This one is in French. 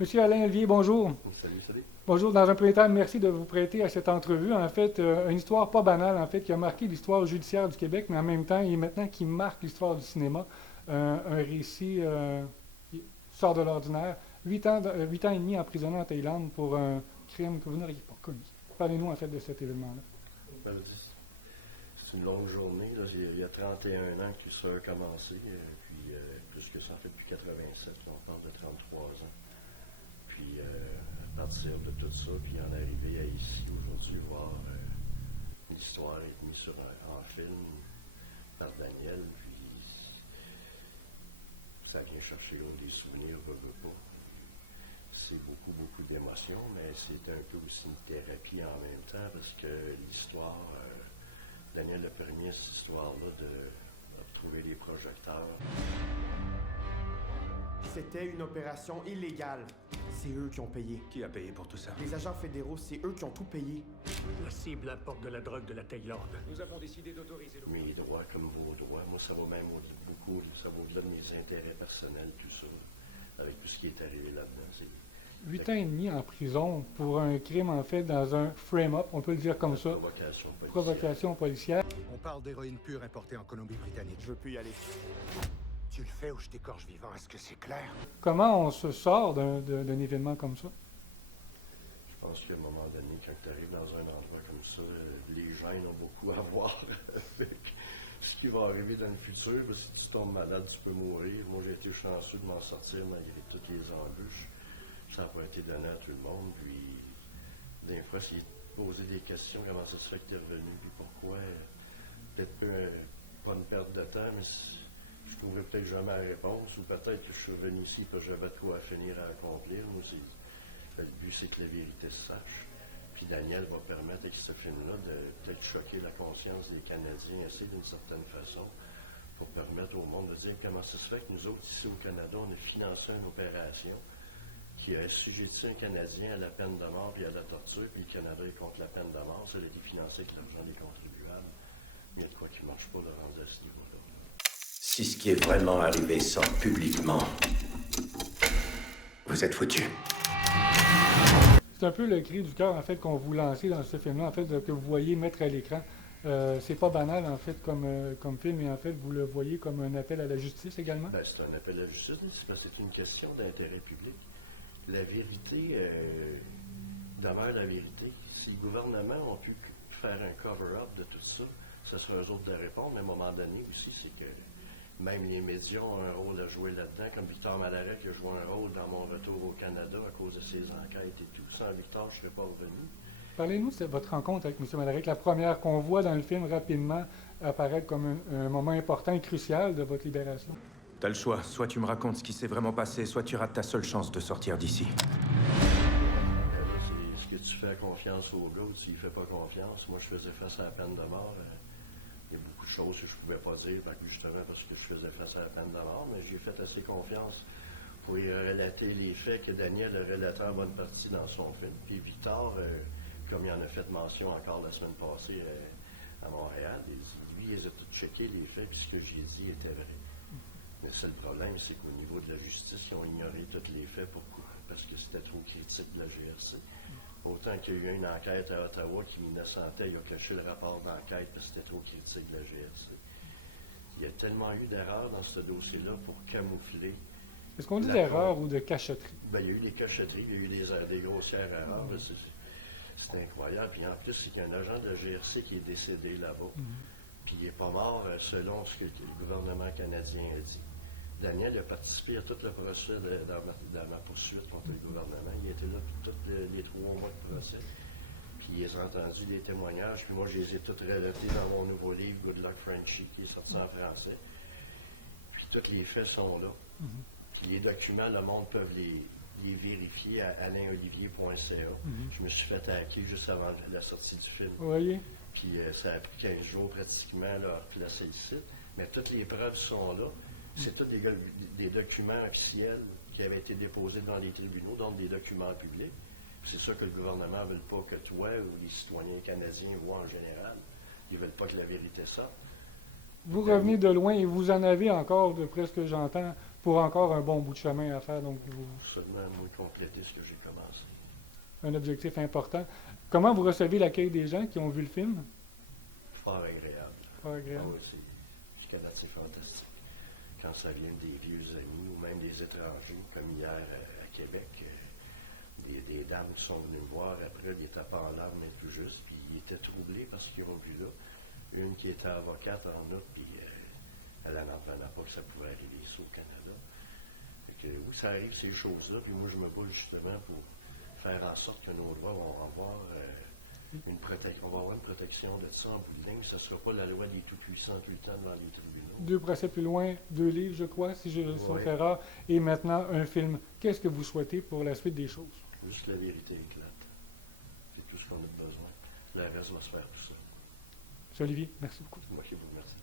Monsieur Alain Olivier, bonjour. Salut, salut. Bonjour. Dans un premier temps, merci de vous prêter à cette entrevue. En fait, une histoire pas banale, en fait, qui a marqué l'histoire judiciaire du Québec, mais en même temps, et maintenant qui marque l'histoire du cinéma. Un récit qui sort de l'ordinaire. 8 ans et demi emprisonné en Thaïlande pour un crime que vous n'auriez pas commis. Parlez-nous, en fait, de cet événement-là. Ben, c'est une longue journée. Là. Il y a 31 ans que tout ça a commencé, puis plus que ça, en fait, depuis 87, on parle de 33 ans. Puis à partir de tout ça, puis en arriver à ici aujourd'hui, voir l'histoire est mise en film par Daniel, puis ça vient chercher des souvenirs, veut pas. C'est beaucoup, beaucoup d'émotions, mais c'est un peu aussi une thérapie en même temps, parce que l'histoire, Daniel a permis à cette histoire-là de retrouver les projecteurs. C'était une opération illégale. C'est eux qui ont payé. Qui a payé pour tout ça? Les agents fédéraux, c'est eux qui ont tout payé. La cible importe de la drogue de la Thaïlande. Nous avons décidé d'autoriser le... Mes droits comme vos droits, moi ça va même beaucoup, ça va au-delà de mes intérêts personnels, tout ça, avec tout ce qui est arrivé là-dedans. 8 ans et demi en prison pour un crime, en fait, dans un frame-up, on peut le dire comme ça. Provocation policière. Provocation policière. On parle d'héroïne pure importée en Colombie-Britannique. Je veux plus y aller. Tu le fais ou je t'écorche vivant, est-ce que c'est clair? Comment on se sort d'un événement comme ça? Je pense qu'à un moment donné, quand tu arrives dans un endroit comme ça, les gènes ont beaucoup à voir avec ce qui va arriver dans le futur. Si tu tombes malade, tu peux mourir. Moi, j'ai été chanceux de m'en sortir malgré toutes les embûches. Ça n'a pas été donné à tout le monde. Puis, des fois, c'est de poser des questions. Comment ça se fait que tu es revenu? Puis pourquoi? Peut-être pas une perte de temps, mais je trouvais peut-être jamais la réponse. Ou peut-être que je suis revenu ici parce que j'avais de quoi à finir à accomplir. Moi, le but, c'est que la vérité se sache. Puis Daniel va permettre avec ce film-là de peut-être choquer la conscience des Canadiens assez d'une certaine façon pour permettre au monde de dire comment ça se fait que nous autres, ici au Canada, on a financé une opération qui a assujetti un Canadien à la peine de mort et à la torture, puis le Canada est contre la peine de mort. Ça a été financé avec l'argent des contribuables. Il y a de quoi qui ne marche pas de rendre à ce niveau-là. Si ce qui est vraiment arrivé sort publiquement, vous êtes foutus. C'est un peu le cri du cœur, en fait, qu'on vous lancez dans ce film-là, en fait, que vous voyez mettre à l'écran. C'est pas banal, en fait, comme film, et en fait, vous le voyez comme un appel à la justice également? Ben, c'est un appel à la justice, mais c'est parce que c'est une question d'intérêt public. La vérité demeure la vérité. Si le gouvernement a pu faire un cover-up de tout ça, ce sera eux autres de répondre, mais à un moment donné aussi, c'est que même les médias ont un rôle à jouer là-dedans, comme Victor Malarec a joué un rôle dans mon retour au Canada à cause de ses enquêtes et tout. Sans Victor, je ne serais pas revenu. Parlez-nous de votre rencontre avec M. Malarec, la première qu'on voit dans le film rapidement apparaître comme un moment important et crucial de votre libération. T'as le choix, soit tu me racontes ce qui s'est vraiment passé, soit tu rates ta seule chance de sortir d'ici. C'est ce que tu fais confiance au gars ou tu ne fais pas confiance. Moi, je faisais face à la peine de mort. Il y a beaucoup de choses que je ne pouvais pas dire, justement parce que je faisais face à la peine de mort, mais j'ai fait assez confiance pour y relater les faits que Daniel a relatés en bonne partie dans son film. Puis Victor, comme il en a fait mention encore la semaine passée à Montréal, lui, il a tout checké les faits, puis ce que j'ai dit était vrai. Mais le seul problème, c'est qu'au niveau de la justice, ils ont ignoré tous les faits. Pourquoi? Parce que c'était trop critique de la GRC. Autant qu'il y a eu une enquête à Ottawa qui m'innocentait, il a caché le rapport d'enquête parce que c'était trop critique de la GRC. Il y a tellement eu d'erreurs dans ce dossier-là pour camoufler. Est-ce qu'on dit d'erreur ou de cachotterie? Ben, il y a eu des cachotteries, il y a eu des grossières erreurs. C'est incroyable. Puis en plus, c'est qu'il y a un agent de la GRC qui est décédé là-bas. Puis il n'est pas mort selon ce que le gouvernement canadien a dit. Daniel a participé à tout le procès dans ma poursuite contre le gouvernement. Il était là tous les 3 mois de procès. Puis ils ont entendu des témoignages. Puis moi, je les ai tous relatés dans mon nouveau livre, Good Luck Frenchie, qui est sorti en français. Puis tous les faits sont là. Puis les documents, le monde peut les vérifier à alainolivier.ca. Je me suis fait hacker juste avant la sortie du film. Vous voyez? Puis ça a pris 15 jours pratiquement à replacer le site. Mais toutes les preuves sont là. C'est tous des documents officiels qui avaient été déposés dans les tribunaux, donc des documents publics. Puis c'est ça que le gouvernement ne veut pas que toi ou les citoyens canadiens voient en général. Ils ne veulent pas que la vérité sorte. Vous revenez de loin et vous en avez encore, de presque j'entends, pour encore un bon bout de chemin à faire. Donc, Seulement, moi, compléter ce que j'ai commencé. un objectif important. Comment vous recevez l'accueil des gens qui ont vu le film? Fort agréable. Fort agréable. Ah oui, c'est assez fantastique. Quand ça vient des vieux amis ou même des étrangers, comme hier à Québec, des dames qui sont venues me voir après, ils étaient pas en larmes, mais tout juste, puis ils étaient troublés parce qu'ils ont vu là. Une qui était avocate en outre, puis elle n'en revenait pas que ça pouvait arriver ça au Canada. Fait que, oui, ça arrive ces choses-là, puis moi je me bats justement pour faire en sorte que nos lois vont avoir on va avoir une protection de ça en bout de ligne. Ce ne sera pas la loi des tout-puissants tout le temps devant les tribunaux. 2 procès plus loin, 2 livres, je crois, si je ne Oui. fais rare, et maintenant un film. Qu'est-ce que vous souhaitez pour la suite des choses? Juste la vérité éclate. C'est tout ce qu'on a besoin. Le reste va se faire tout ça. M. Olivier, merci beaucoup. C'est moi qui vous remercie.